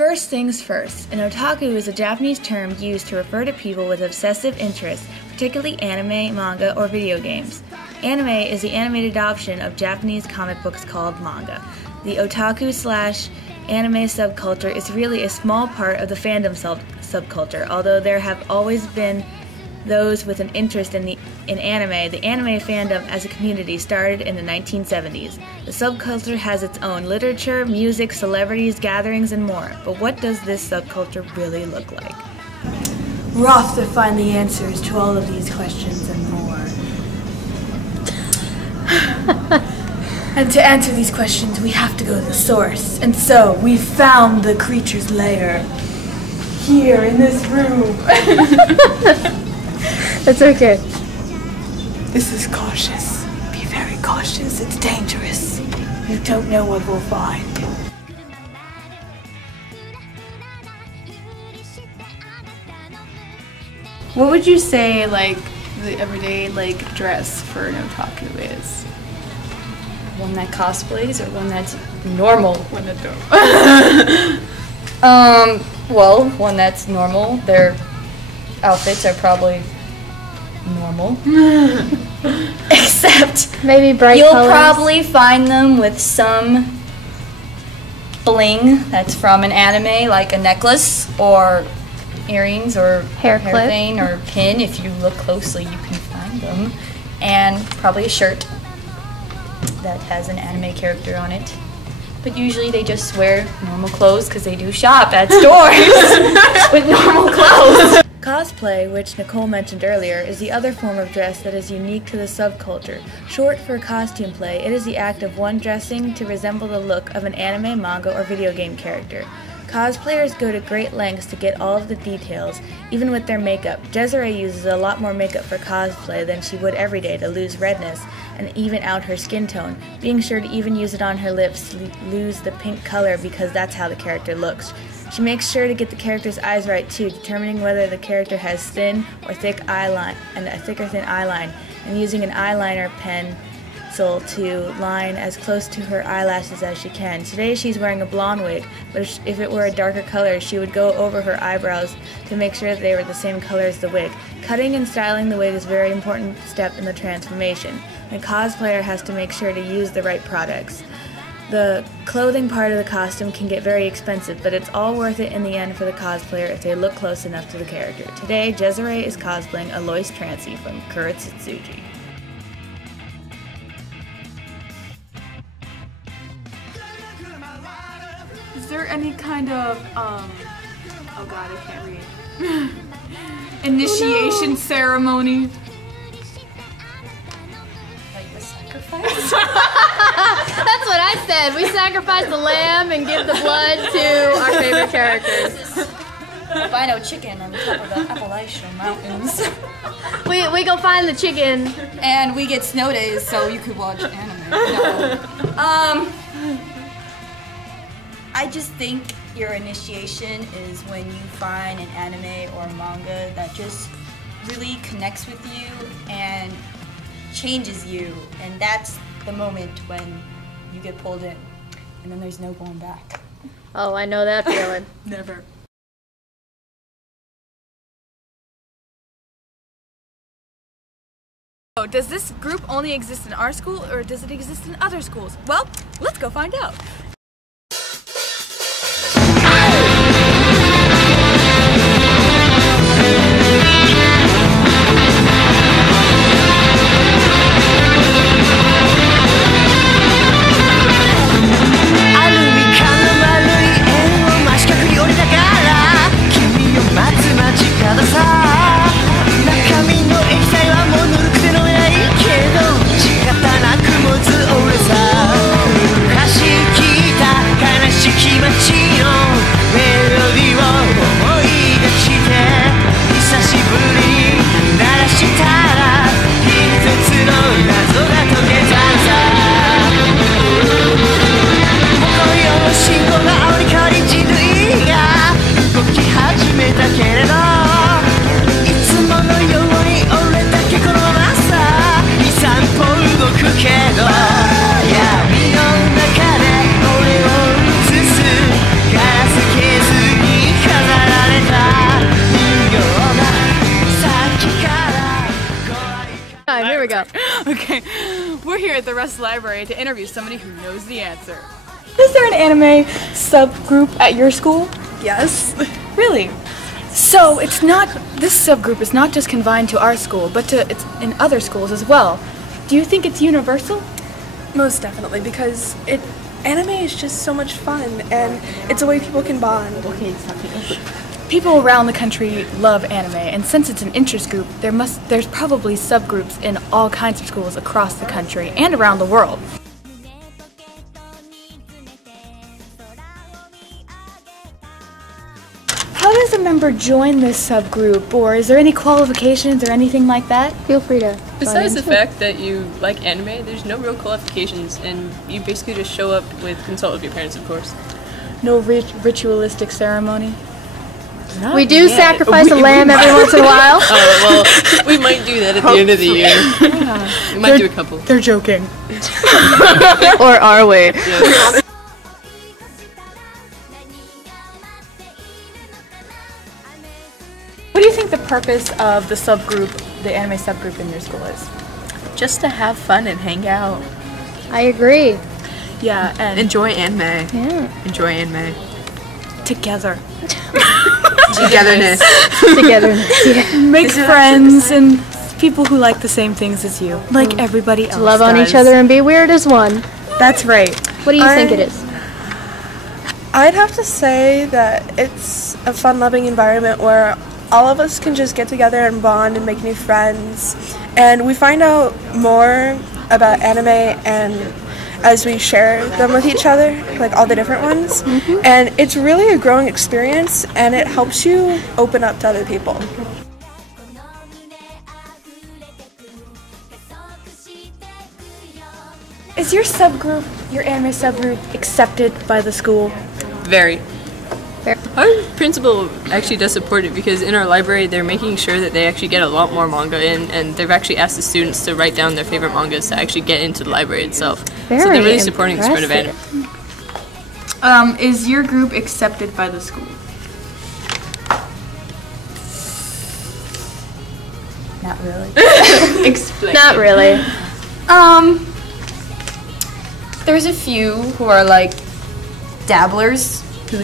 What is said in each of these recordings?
First things first, an otaku is a Japanese term used to refer to people with obsessive interests, particularly anime, manga, or video games. Anime is the animated adoption of Japanese comic books called manga. The otaku/anime subculture is really a small part of the fandom subculture, although there have always been those with an interest in anime. The anime fandom as a community started in the 1970s. The subculture has its own literature, music, celebrities, gatherings, and more. But what does this subculture really look like? We're off to find the answers to all of these questions and more. And to answer these questions, we have to go to the source. And so, we found the creature's lair here in this room. It's okay. This is cautious. Be very cautious. It's dangerous. You don't know what we'll find. What would you say, like, the everyday, like, dress for an otaku is? One that cosplays or one that's normal? One that don't. Well, one that's normal. Their outfits are probably normal. Except maybe bright you'll colors. probably find them with some bling that's from an anime, like a necklace or earrings or hair clip thing or pin. If you look closely, you can find them. And probably a shirt that has an anime character on it. But usually they just wear normal clothes because they do shop at stores with normal clothes. Cosplay, which Nicole mentioned earlier, is the other form of dress that is unique to the subculture. Short for costume play, it is the act of one dressing to resemble the look of an anime, manga, or video game character. Cosplayers go to great lengths to get all of the details, even with their makeup. Desiree uses a lot more makeup for cosplay than she would every day to lose redness and even out her skin tone, being sure to even use it on her lips to lose the pink color because that's how the character looks. She makes sure to get the character's eyes right too, determining whether the character has thin or thick eyeline and a thick or thin eyeline, and using an eyeliner pencil to line as close to her eyelashes as she can. Today she's wearing a blonde wig, but if it were a darker color, she would go over her eyebrows to make sure that they were the same color as the wig. Cutting and styling the wig is a very important step in the transformation. The cosplayer has to make sure to use the right products. The clothing part of the costume can get very expensive, but it's all worth it in the end for the cosplayer if they look close enough to the character. Today, Desiree is cosplaying Alois Trancy from Kuretsuji. Is there any kind of, oh god, I can't read. Initiation ceremony? Like the sacrifice? That's what I said. We sacrifice the lamb and give the blood to our favorite characters. Albino chicken on the top of the Appalachian Mountains. We go find the chicken. And we get snow days so you could watch anime. No. I just think your initiation is when you find an anime or manga that just really connects with you and changes you, and that's the moment when you get pulled in, and then there's no going back. Oh, I know that feeling. Never. Oh, does this group only exist in our school, or does it exist in other schools? Well, let's go find out. Okay, we're here at the Rust Library to interview somebody who knows the answer. Is there an anime subgroup at your school? Yes. Really? So it's not, this subgroup is not just confined to our school, but it's in other schools as well. Do you think it's universal? Most definitely, because anime is just so much fun, and it's a way people can bond. People around the country love anime, and since it's an interest group, there's probably subgroups in all kinds of schools across the country and around the world. How does a member join this subgroup, or is there any qualifications or anything like that? Feel free to. Besides the fact that you like anime, there's no real qualifications, and you basically just show up with consult with your parents, of course. No ritualistic ceremony? We do sacrifice a lamb every once in a while. Oh, well, we might do that at the end of the year. We might do a couple. They're joking. Or are we? Yes. What do you think the purpose of the subgroup, the anime subgroup in your school is? Just to have fun and hang out. I agree. Yeah, and Enjoy anime. Yeah. Enjoy anime. together. Togetherness. Togetherness. Yeah. Make friends and people who like the same things as you, like everybody else Love on does. each other and be weird as one. That's right. What do you think it is? I'd have to say that it's a fun-loving environment where all of us can just get together and bond and make new friends. And we find out more about anime and as we share them with each other, like all the different ones. Mm-hmm. And it's really a growing experience and it helps you open up to other people. Is your subgroup, your anime subgroup, accepted by the school? Very. Our principal actually does support it because in our library they're making sure that they actually get a lot more manga in, and they've actually asked the students to write down their favorite mangas to actually get into the library itself. So they're really supporting the spread of anime. Is your group accepted by the school? Not really. Explain. Not really. There's a few who are like dabblers who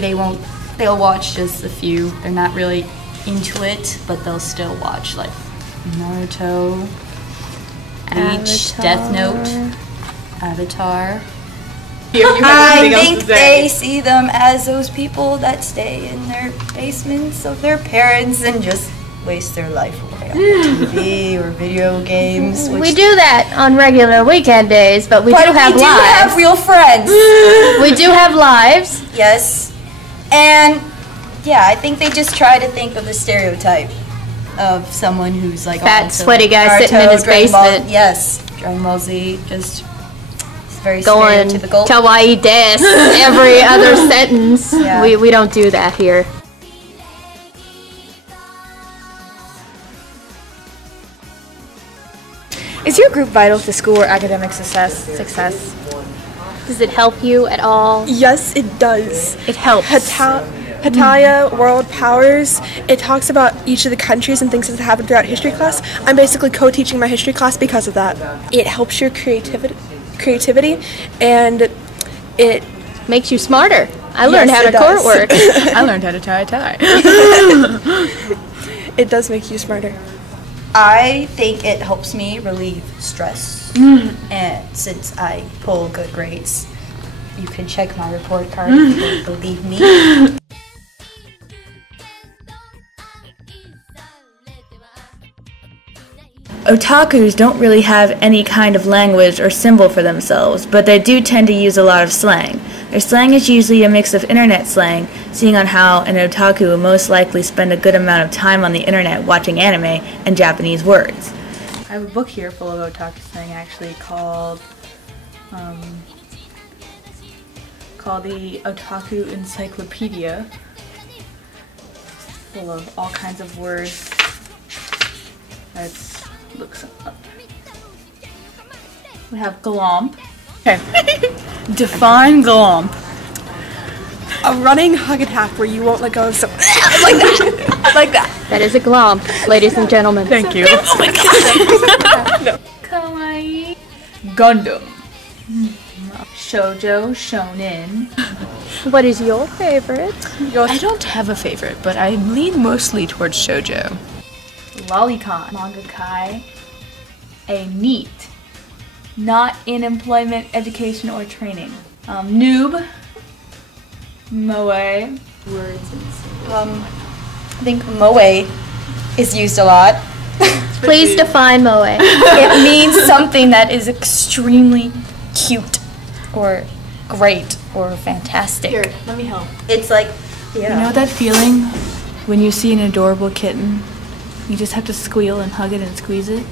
they'll watch just a few. They're not really into it, but they'll still watch like Naruto, Bleach, Death Note, Avatar. I think they see them as those people that stay in their basements of their parents and just waste their life away on TV or video games. We do that on regular weekend days, but we do have lives. We do have real friends. We do have lives. Yes. And yeah, I think they just try to think of the stereotype of someone who's like Fat, onto, sweaty guy Naruto, sitting in his Dragon Ball. basement. Yes, Dragon Ball Z, just it's very Going stereotypical. kawaii des every other sentence. Yeah. We don't do that here. Is your group vital to school or academic success? Does it help you at all? Yes, it does. It helps. Hatalia World Powers, it talks about each of the countries and things that happened throughout history class. I'm basically co-teaching my history class because of that. It helps your creativity and it Makes you smarter. I learned how to court work. I learned how to tie a tie. It does make you smarter. I think it helps me relieve stress, and since I pull good grades, you can check my report card if you don't believe me. Otakus don't really have any kind of language or symbol for themselves, but they do tend to use a lot of slang. Their slang is usually a mix of internet slang, seeing on how an otaku will most likely spend a good amount of time on the internet watching anime, and Japanese words. I have a book here full of otaku slang actually called the Otaku Encyclopedia. Full of all kinds of words. Let's look some up. We have glomp. Okay. Define glomp. A running hug attack where you won't let go of someone. Like that. Like that. That is a glomp, ladies and gentlemen. Thank you. Oh my god. Kawaii. Gundam. Shoujo, shonen. What is your favorite? I don't have a favorite, but I lean mostly towards shoujo. Lolicon. Manga kai. A NEET. Not in employment, education, or training. Noob. Moe. Words and symbols. I think moe is used a lot. Please define moe. It means something that is extremely cute or great or fantastic. Here, let me help. It's like, You know that feeling when you see an adorable kitten? You just have to squeal and hug it and squeeze it?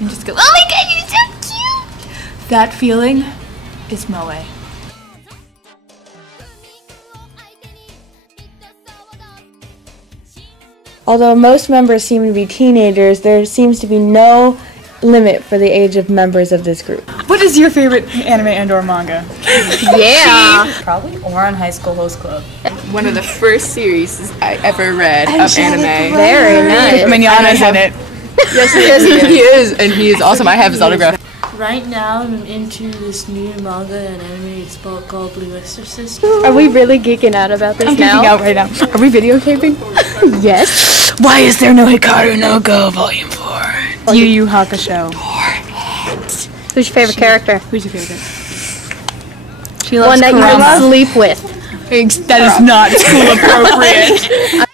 And just go, oh my god, you're so cute! That feeling is moe. Although most members seem to be teenagers, there seems to be no limit for the age of members of this group. What is your favorite anime and/or manga? Yeah. probably Oran High School Host Club. One of the first series I ever read of anime. Very nice. Manana's in it. Yes, he is, and he is awesome. I have his autograph. Right now, I'm into this new manga and anime. It's called Blue Exorcist. Are we really geeking out about this I'm now? geeking out right now. Are we videotaping? Yes. Why is there no Hikaru no Go Volume 4? Yu Yu Hakusho. Who's your favorite character? Who's your favorite? She loves One that you Kurama. would sleep with. That is not school appropriate.